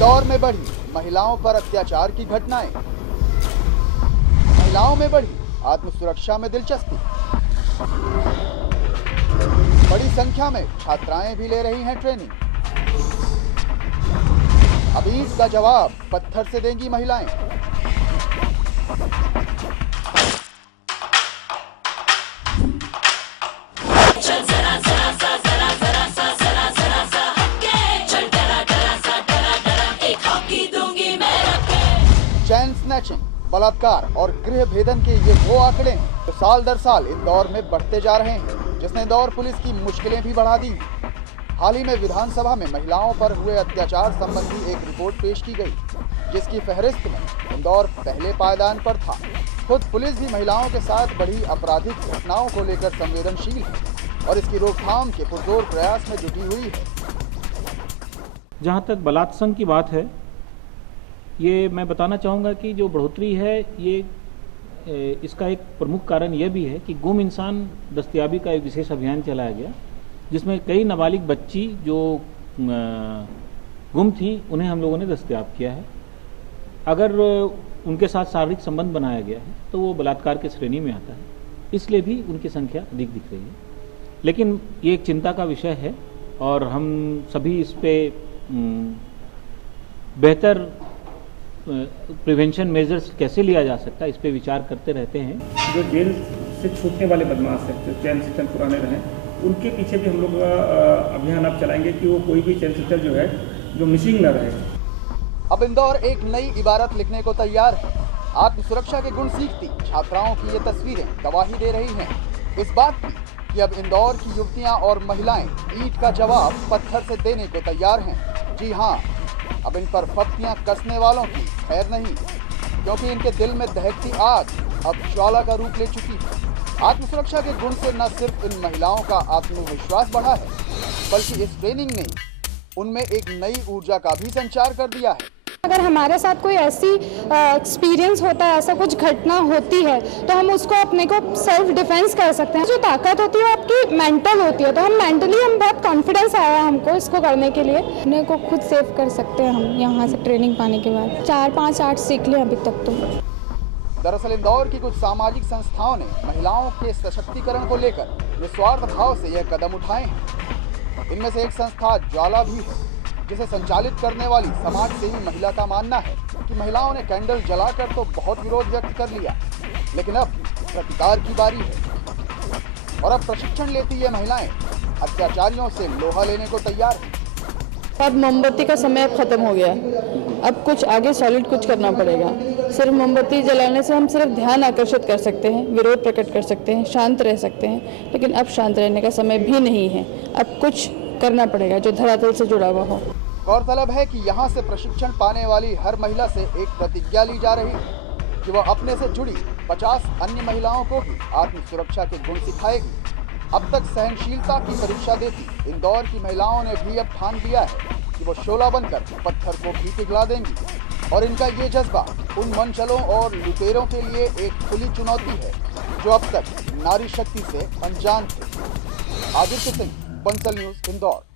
इंदौर में बढ़ी महिलाओं पर अत्याचार की घटनाएं। महिलाओं में बढ़ी आत्मसुरक्षा में दिलचस्पी। बड़ी संख्या में छात्राएं भी ले रही हैं ट्रेनिंग। अब ईंट का जवाब पत्थर से देंगी महिलाएं। चैन स्नैचिंग, बलात्कार और गृह भेदन के ये वो आंकड़े हैं जो साल दर साल इंदौर में बढ़ते जा रहे हैं, जिसने इंदौर पुलिस की मुश्किलें भी बढ़ा दी। हाल ही में विधानसभा में महिलाओं पर हुए अत्याचार संबंधी एक रिपोर्ट पेश की गई, जिसकी फहरिस्त में इंदौर पहले पायदान पर था। खुद पुलिस भी महिलाओं के साथ बढ़ी आपराधिक घटनाओं को लेकर संवेदनशील है और इसकी रोकथाम के पुरजोर प्रयास में जुटी हुई है। जहाँ तक बलात्संग की बात है, ये मैं बताना चाहूँगा कि जो बढ़ोतरी है ये इसका एक प्रमुख कारण यह भी है कि गुम इंसान दस्तयाबी का एक विशेष अभियान चलाया गया, जिसमें कई नाबालिग बच्ची जो गुम थी उन्हें हम लोगों ने दस्तयाब किया है। अगर उनके साथ शारीरिक संबंध बनाया गया है तो वो बलात्कार की श्रेणी में आता है, इसलिए भी उनकी संख्या अधिक दिख रही है। लेकिन ये एक चिंता का विषय है और हम सभी इस पे बेहतर प्रिवेंशन मेजर्स कैसे लिया जा सकता है, इस पे विचार करते रहते हैं। जो जेल से छूटने वाले बदमाश हैं, जो चैन सिस्टम पुराने रहे, उनके पीछे भी हम लोग अभियान अब चलाएंगे कि वो कोई भी चैन सिस्टम जो है जो मिसिंग न रहे। अब इंदौर एक नई इबारत लिखने को तैयार है। आत्मसुरक्षा के गुण सीखती छात्राओं की ये तस्वीरें गवाही दे रही हैं इस बात की कि अब इंदौर की युवतियां और महिलाएं ईंट का जवाब पत्थर से देने को तैयार हैं। जी हाँ, अब इन पर फप्तियां कसने वालों की खैर नहीं, क्योंकि इनके दिल में दहकती आग अब ज्वाला का रूप ले चुकी है। आत्मसुरक्षा के गुण से न सिर्फ इन महिलाओं का आत्मविश्वास बढ़ा है, बल्कि इस ट्रेनिंग ने उनमें एक नई ऊर्जा का भी संचार कर दिया है। अगर हमारे साथ कोई ऐसी एक्सपीरियंस होता है, ऐसा कुछ घटना होती है, तो हम उसको अपने को सेल्फ डिफेंस कर सकते हैं। जो ताकत होती है आपकी मेंटल होती है, तो हम मेंटली हम बहुत कॉन्फिडेंस आया हमको इसको करने के लिए। अपने को खुद सेव कर सकते हैं हम यहाँ से ट्रेनिंग पाने के बाद। 4-5 आर्ट सीख लिया अभी तक तो। दरअसल इंदौर की कुछ सामाजिक संस्थाओं ने महिलाओं के सशक्तिकरण को लेकर निस्वार्थ भाव से यह कदम उठाए हैं। इनमें से एक संस्था ज्वाला भी है, जिसे संचालित करने वाली समाज सेवी महिला का मानना है कि महिलाओं ने कैंडल जलाकर तो बहुत विरोध व्यक्त कर लिया, लेकिन अब प्रतिकार की बारी है और अब प्रशिक्षण लेती ये महिलाएं अत्याचारियों से लोहा लेने को तैयार है। अब मोमबत्ती का समय अब खत्म हो गया, अब कुछ आगे सॉलिड कुछ करना पड़ेगा। सिर्फ मोमबत्ती जलाने से हम सिर्फ ध्यान आकर्षित कर सकते हैं, विरोध प्रकट कर सकते हैं, शांत रह सकते हैं, लेकिन अब शांत रहने का समय भी नहीं है। अब कुछ करना पड़ेगा जो धरातल से जुड़ा हुआ हो। गौरतलब है कि यहाँ से प्रशिक्षण पाने वाली हर महिला से एक प्रतिज्ञा ली जा रही है कि वह अपने से जुड़ी 50 अन्य महिलाओं को भी आत्मसुरक्षा के गुण सिखाएगी। अब तक सहनशीलता की परीक्षा देती इंदौर की महिलाओं ने भी अब ठान लिया है कि वो शोला बनकर पत्थर को भी पिघला देंगी और इनका ये जज्बा उन मंचलों और लुटेरों के लिए एक खुली चुनौती है जो अब तक नारी शक्ति से अनजान थे। आदित्य सिंह, बंसल न्यूज, इंदौर।